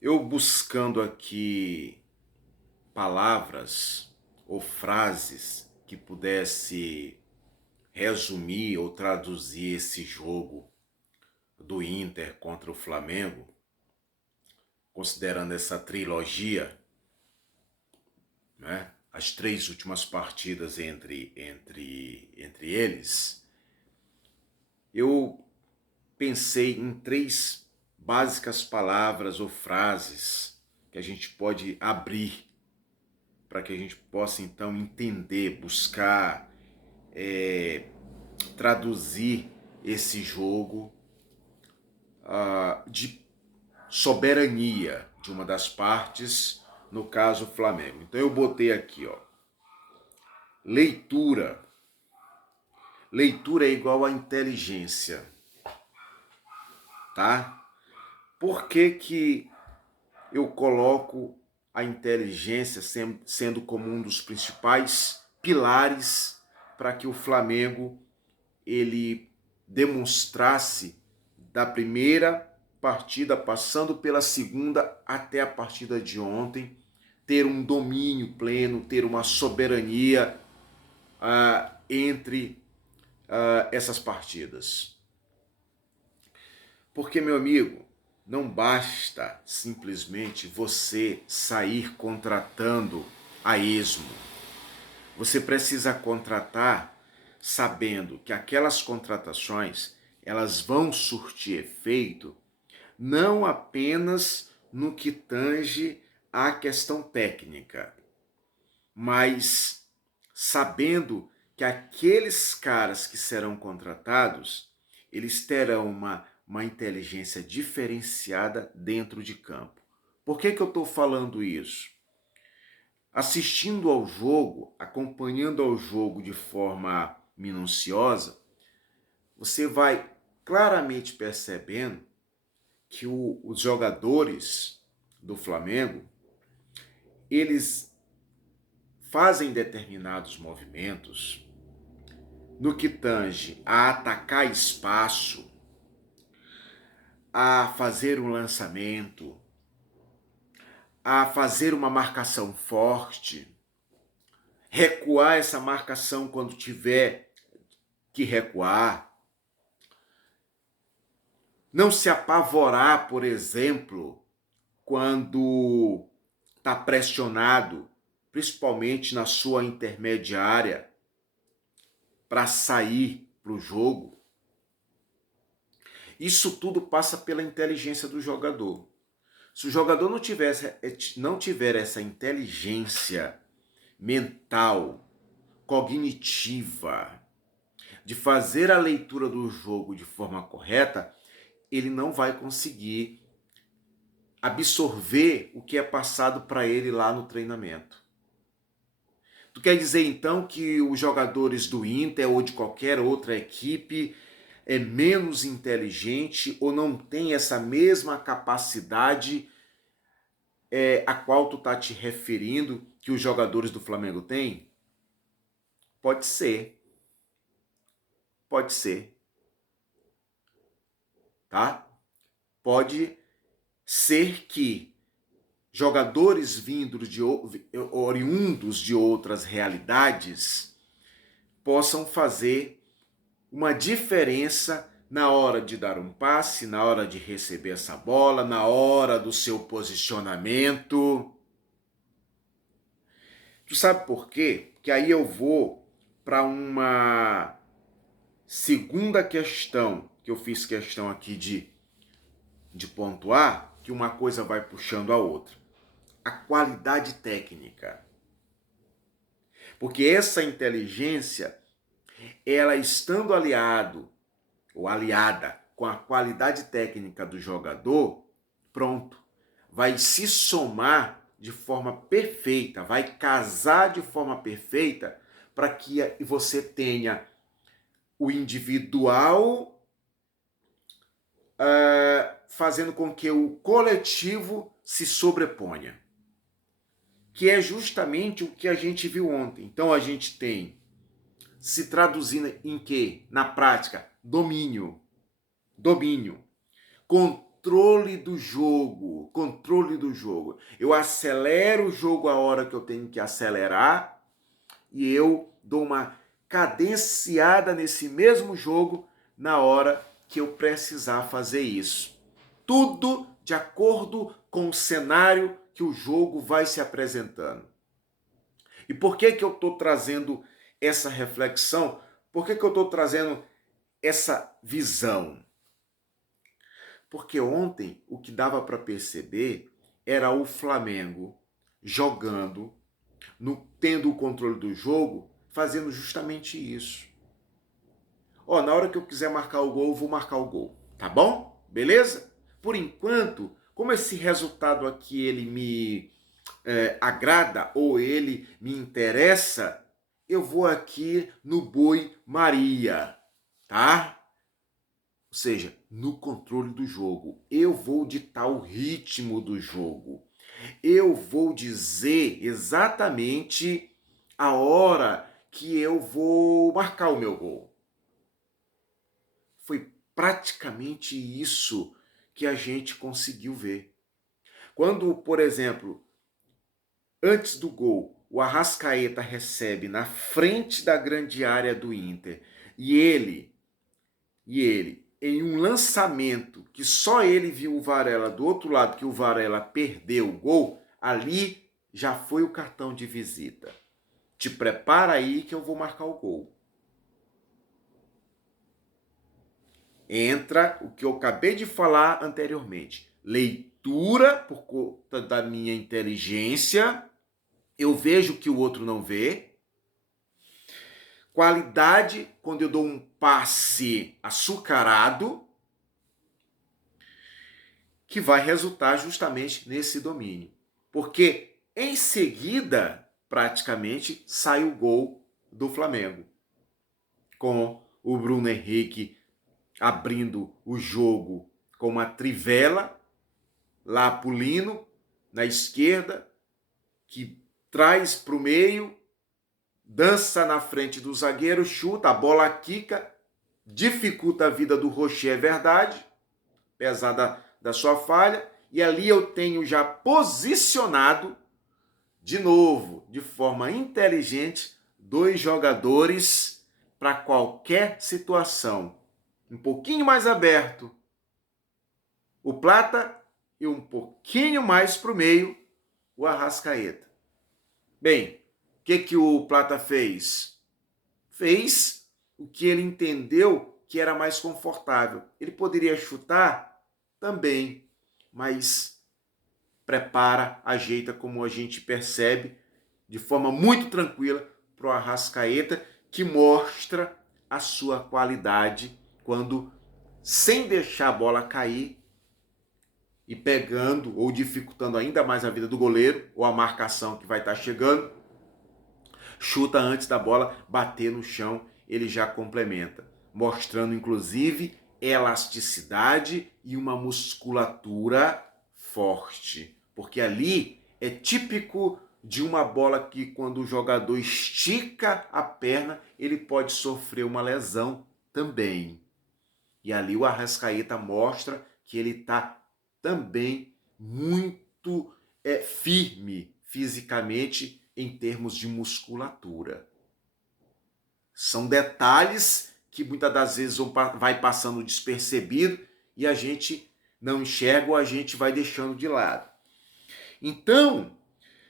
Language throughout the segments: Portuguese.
Eu buscando aqui palavras ou frases que pudesse resumir ou traduzir esse jogo do Inter contra o Flamengo, considerando essa trilogia, né? As três últimas partidas entre eles, eu pensei em três básicas palavras ou frases que a gente pode abrir para que a gente possa então entender, buscar traduzir esse jogo de soberania de uma das partes, no caso o Flamengo. Então eu botei aqui, ó, leitura. Leitura é igual a inteligência, tá? Por que que eu coloco a inteligência sendo como um dos principais pilares para que o Flamengo ele demonstrasse da primeira partida, passando pela segunda até a partida de ontem, ter um domínio pleno, ter uma soberania entre essas partidas. Porque, meu amigo, não basta simplesmente você sair contratando a esmo. Você precisa contratar sabendo que aquelas contratações elas vão surtir efeito não apenas no que tange à questão técnica, mas sabendo que aqueles caras que serão contratados, eles terão uma inteligência diferenciada dentro de campo. Por que eu estou falando isso? Assistindo ao jogo, acompanhando ao jogo de forma minuciosa, você vai claramente percebendo que os jogadores do Flamengo, eles fazem determinados movimentos no que tange a atacar espaço, a fazer um lançamento, a fazer uma marcação forte, recuar essa marcação quando tiver que recuar, não se apavorar, por exemplo, quando está pressionado, principalmente na sua intermediária, para sair para o jogo. Isso tudo passa pela inteligência do jogador. Se o jogador não tiver essa inteligência mental, cognitiva, de fazer a leitura do jogo de forma correta, ele não vai conseguir absorver o que é passado para ele lá no treinamento. Tu quer dizer então que os jogadores do Inter ou de qualquer outra equipe é menos inteligente ou não tem essa mesma capacidade a qual tu tá te referindo que os jogadores do Flamengo têm? Pode ser, pode ser, tá? Pode ser que jogadores oriundos de outras realidades possam fazer uma diferença na hora de dar um passe, na hora de receber essa bola, na hora do seu posicionamento. Tu sabe por quê? Porque aí eu vou para uma segunda questão, que eu fiz questão aqui de pontuar, que uma coisa vai puxando a outra. A qualidade técnica. Porque essa inteligência, ela estando aliado ou aliada com a qualidade técnica do jogador, pronto, vai se somar de forma perfeita, vai casar de forma perfeita para que você tenha o individual fazendo com que o coletivo se sobreponha, que é justamente o que a gente viu ontem. Então a gente tem se traduzindo em quê? Na prática, domínio. Domínio. Com controle do jogo. Controle do jogo. Eu acelero o jogo a hora que eu tenho que acelerar e eu dou uma cadenciada nesse mesmo jogo na hora que eu precisar fazer isso. Tudo de acordo com o cenário que o jogo vai se apresentando. E por que eu estou trazendo essa reflexão? Por que eu estou trazendo essa visão? Porque ontem o que dava para perceber era o Flamengo jogando, tendo o controle do jogo, fazendo justamente isso. Na hora que eu quiser marcar o gol, eu vou marcar o gol. Tá bom? Beleza? Por enquanto, como esse resultado aqui ele me agrada ou ele me interessa, eu vou aqui no Boi Maria, tá? Ou seja, no controle do jogo. Eu vou ditar o ritmo do jogo. Eu vou dizer exatamente a hora que eu vou marcar o meu gol. Foi praticamente isso que a gente conseguiu ver. Quando, por exemplo, antes do gol, o Arrascaeta recebe na frente da grande área do Inter e ele, em um lançamento que só ele viu o Varela do outro lado, que o Varela perdeu o gol, ali já foi o cartão de visita. Te prepara aí que eu vou marcar o gol. Entra o que eu acabei de falar anteriormente. Leitura por conta da minha inteligência. Eu vejo o que o outro não vê. Qualidade, quando eu dou um passe açucarado, que vai resultar justamente nesse domínio. Porque em seguida, praticamente, sai o gol do Flamengo. Com o Bruno Henrique abrindo o jogo com uma trivela, lá Pulino, na esquerda, que traz para o meio, dança na frente do zagueiro, chuta, a bola quica, dificulta a vida do Rocher, é verdade, apesar da sua falha, e ali eu tenho já posicionado, de novo, de forma inteligente, 2 jogadores para qualquer situação. Um pouquinho mais aberto, o Plata, e um pouquinho mais para o meio, o Arrascaeta. Bem, o que o Plata fez? Fez o que ele entendeu que era mais confortável. Ele poderia chutar também, mas prepara, ajeita, como a gente percebe, de forma muito tranquila para o Arrascaeta, que mostra a sua qualidade quando, sem deixar a bola cair e pegando ou dificultando ainda mais a vida do goleiro ou a marcação que vai estar chegando, chuta antes da bola bater no chão, ele já complementa, mostrando inclusive elasticidade e uma musculatura forte, porque ali é típico de uma bola que quando o jogador estica a perna, ele pode sofrer uma lesão também. E ali o Arrascaeta mostra que ele está também muito firme fisicamente em termos de musculatura. São detalhes que muitas das vezes vai passando despercebido e a gente não enxerga ou a gente vai deixando de lado. Então,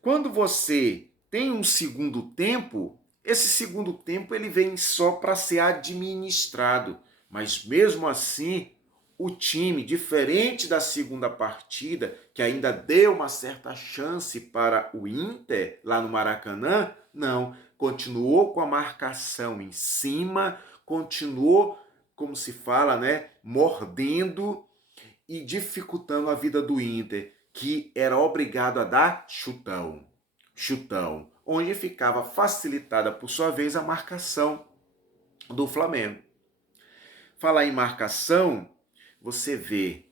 quando você tem um segundo tempo, esse segundo tempo ele vem só para ser administrado, mas mesmo assim o time, diferente da segunda partida, que ainda deu uma certa chance para o Inter lá no Maracanã, não, continuou com a marcação em cima, continuou, como se fala, mordendo e dificultando a vida do Inter, que era obrigado a dar chutão, onde ficava facilitada, por sua vez, a marcação do Flamengo. Falar em marcação, você vê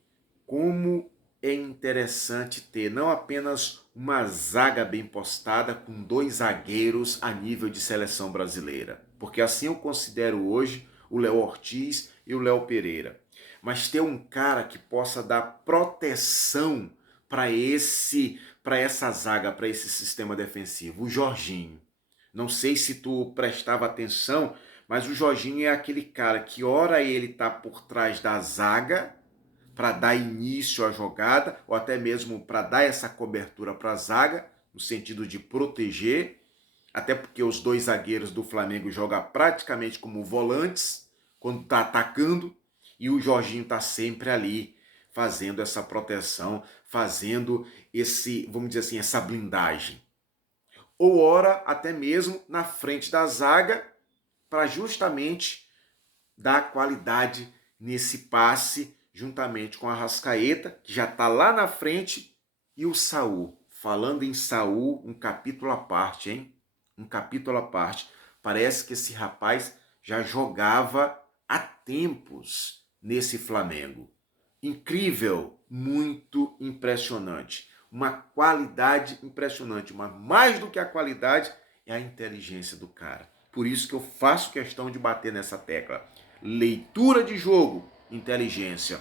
como é interessante ter não apenas uma zaga bem postada com 2 zagueiros a nível de seleção brasileira, porque assim eu considero hoje o Léo Ortiz e o Léo Pereira. mas ter um cara que possa dar proteção para essa zaga, para esse sistema defensivo, o Jorginho. Não sei se tu prestava atenção, mas o Jorginho é aquele cara que ora ele tá por trás da zaga para dar início à jogada, ou até mesmo para dar essa cobertura para a zaga, no sentido de proteger, até porque os dois zagueiros do Flamengo jogam praticamente como volantes quando está atacando, e o Jorginho está sempre ali fazendo essa proteção, fazendo esse, vamos dizer assim, essa blindagem. Ou ora até mesmo na frente da zaga, para justamente dar qualidade nesse passe, juntamente com a Arrascaeta, que já está lá na frente, e o Saul. Falando em Saul, um capítulo à parte, hein? Um capítulo à parte. Parece que esse rapaz já jogava há tempos nesse Flamengo. Incrível, muito impressionante. Uma qualidade impressionante, mas mais do que a qualidade é a inteligência do cara. Por isso que eu faço questão de bater nessa tecla. Leitura de jogo, inteligência.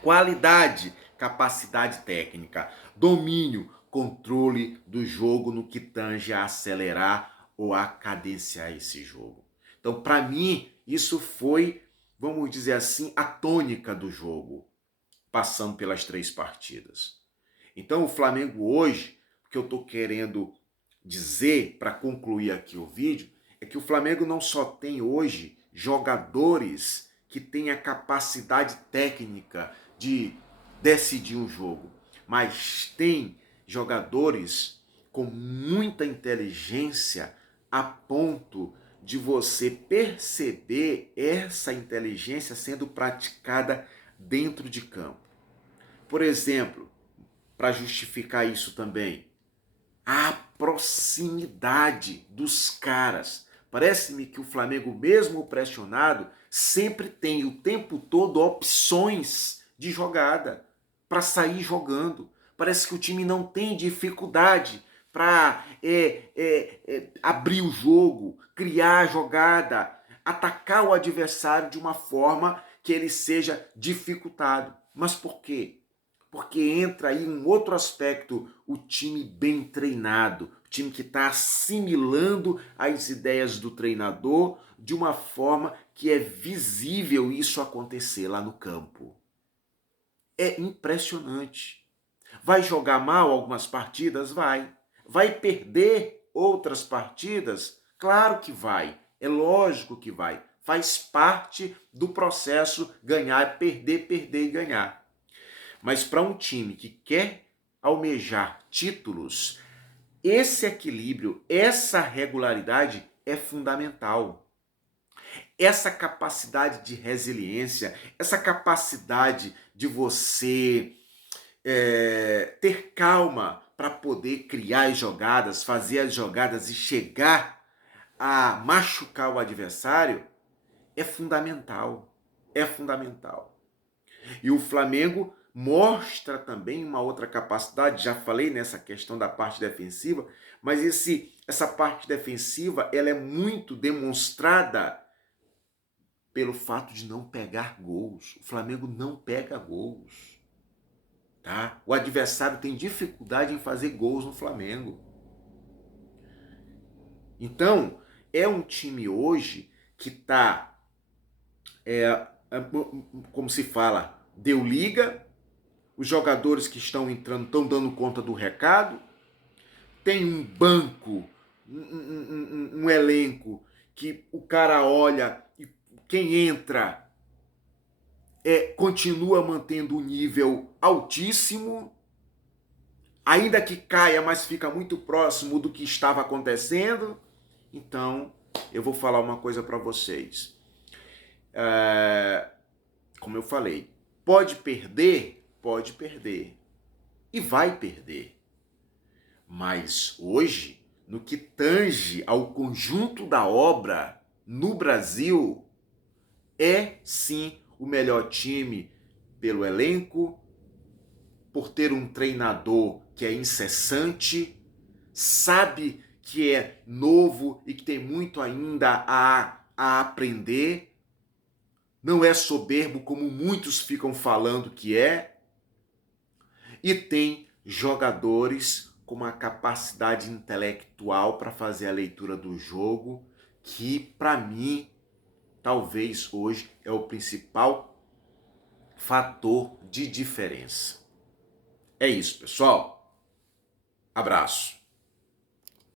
Qualidade, capacidade técnica. Domínio, controle do jogo no que tange a acelerar ou a cadenciar esse jogo. Então, para mim, isso foi, vamos dizer assim, a tônica do jogo, passando pelas 3 partidas. Então, o Flamengo hoje, o que eu estou querendo dizer para concluir aqui o vídeo, é que o Flamengo não só tem hoje jogadores que têm a capacidade técnica de decidir um jogo, mas tem jogadores com muita inteligência a ponto de você perceber essa inteligência sendo praticada dentro de campo. Por exemplo, para justificar isso também, a proximidade dos caras. Parece-me que o Flamengo, mesmo pressionado, sempre tem o tempo todo opções de jogada para sair jogando. Parece que o time não tem dificuldade para abrir o jogo, criar a jogada, atacar o adversário de uma forma que ele seja dificultado. Mas por quê? Porque entra aí um outro aspecto, o time bem treinado, o time que está assimilando as ideias do treinador de uma forma que é visível isso acontecer lá no campo. É impressionante. Vai jogar mal algumas partidas? Vai. Vai perder outras partidas? Claro que vai. É lógico que vai. Faz parte do processo ganhar, perder, perder e ganhar. Mas para um time que quer almejar títulos, esse equilíbrio, essa regularidade é fundamental. Essa capacidade de resiliência, essa capacidade de você ter calma para poder criar as jogadas, fazer as jogadas e chegar a machucar o adversário, é fundamental. É fundamental. E o Flamengo mostra também uma outra capacidade, já falei nessa questão da parte defensiva, mas essa parte defensiva ela é muito demonstrada pelo fato de não pegar gols. O Flamengo não pega gols. Tá? O adversário tem dificuldade em fazer gols no Flamengo. Então, é um time hoje que está, como se fala, deu liga. Os jogadores que estão entrando estão dando conta do recado. Tem um banco, um elenco que o cara olha e quem entra continua mantendo um nível altíssimo, ainda que caia, mas fica muito próximo do que estava acontecendo. Então, eu vou falar uma coisa para vocês. Como eu falei, pode perder? Pode perder. E vai perder. Mas hoje, no que tange ao conjunto da obra no Brasil, é sim o melhor time pelo elenco, por ter um treinador que é incessante, sabe que é novo e que tem muito ainda a aprender. não é soberbo como muitos ficam falando que é, e tem jogadores com uma capacidade intelectual para fazer a leitura do jogo, que para mim, talvez hoje é o principal fator de diferença. É isso, pessoal. Abraço.